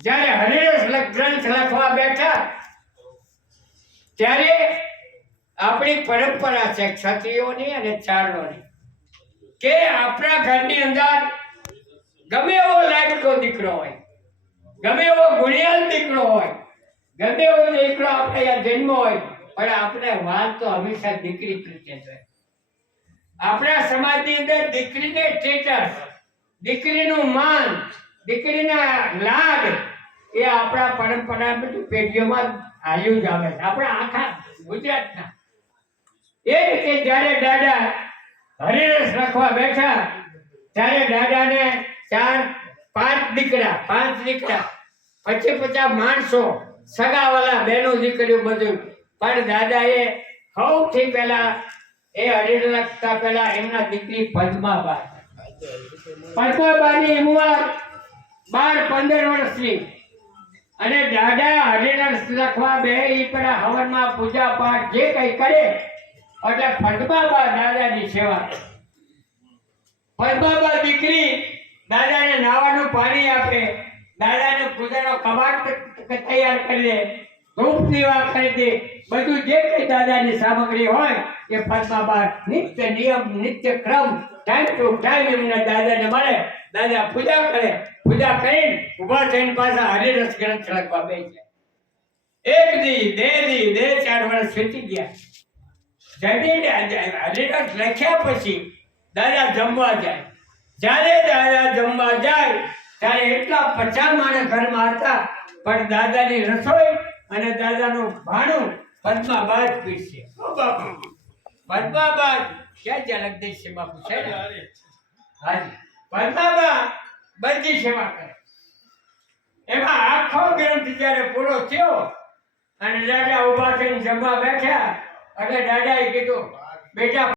જ્યારે હરિરસ ગ્રંથ લખવા બેઠા ત્યારે આપણી પરંપરા છે ક્ષત્રિયોની અને ચારણોની કે આપણા ઘરની અંદર ગમે એવો લાડકો દીકરો હોય, ગમે એવો ગુણિયાલ દીકરો હોય, ગમે એવો દીકરો આપણે અહીંયા જન્મ હોય, પણ આપણે વાત તો હંમેશા દીકરી પ્રત્યે છે. આપણા સમાજની અંદર દીકરીને સ્ટેટસ, દીકરીનું માન, દીકરીના લાડ એ આપણા પરંપરા બધી પેઢીઓમાં હાલ્યું જ આવે છે, આપણા આખા ગુજરાતના. એ રીતે જ્યારે દાદા હરિરસ લખવા બેઠા ત્યારે દાદાને 4-5 દીકરા, 5 દીકરા, 50 માણસો, સગાવાલા, બહેનો, દીકરીઓ બધું. પણ દાદાએ સૌથી પહેલા એ હરિરસ લખતા પહેલા એમના દીકરી પદ્માબાની ઉંમર 12-15 વર્ષની. અને દાદા હરિરસ લખવા બે એ પેલા હવનમાં પૂજા પાઠ જે કઈ કરે એટલે પદ્માબા દાદાની સેવા. પદ્માબા દીકરી દાદાને નાવાનું પાણી આપે, દાદાનું પૂજાનો કબાટ તૈયાર કરી દે, ધૂપ દીવા કરી દે, બધું જે કઈ દાદાની સામગ્રી હોય એ પદ્માબા નિત્ય નિયમ, નિત્ય ક્રમ, ટાઈમ ટુ ટાઈમ એમના દાદાને મળે. દાદા પૂજા કરે, પૂજા કરીને ઉભા થઈને પાછા હરિરસ ગ્રંથ લખવા બેસે. 1 દી, 2 દી, 4 વર્ષ વીતી ગયા. હરિરસ લખ્યા પછી દાદા જમવા જાય. જ્યારે દાદા જમવા જાય ત્યારે એટલા 50 માણસ ઘરમાં હતા, પણ દાદાની રસોઈ અને દાદાનું ભાણું પદ્માબા જ પીરસે. પદ્માબા ક્યાં જલગદીશ છે બાપુ છે ને? હાજી, પદ્માબા બધી સેવા કરે. એમાં આખો ગ્રંથ જ્યારે પૂરો થયો અને દાદા ઉભા થઈને જમવા બેઠા એટલે દાદાએ કીધું, બેટા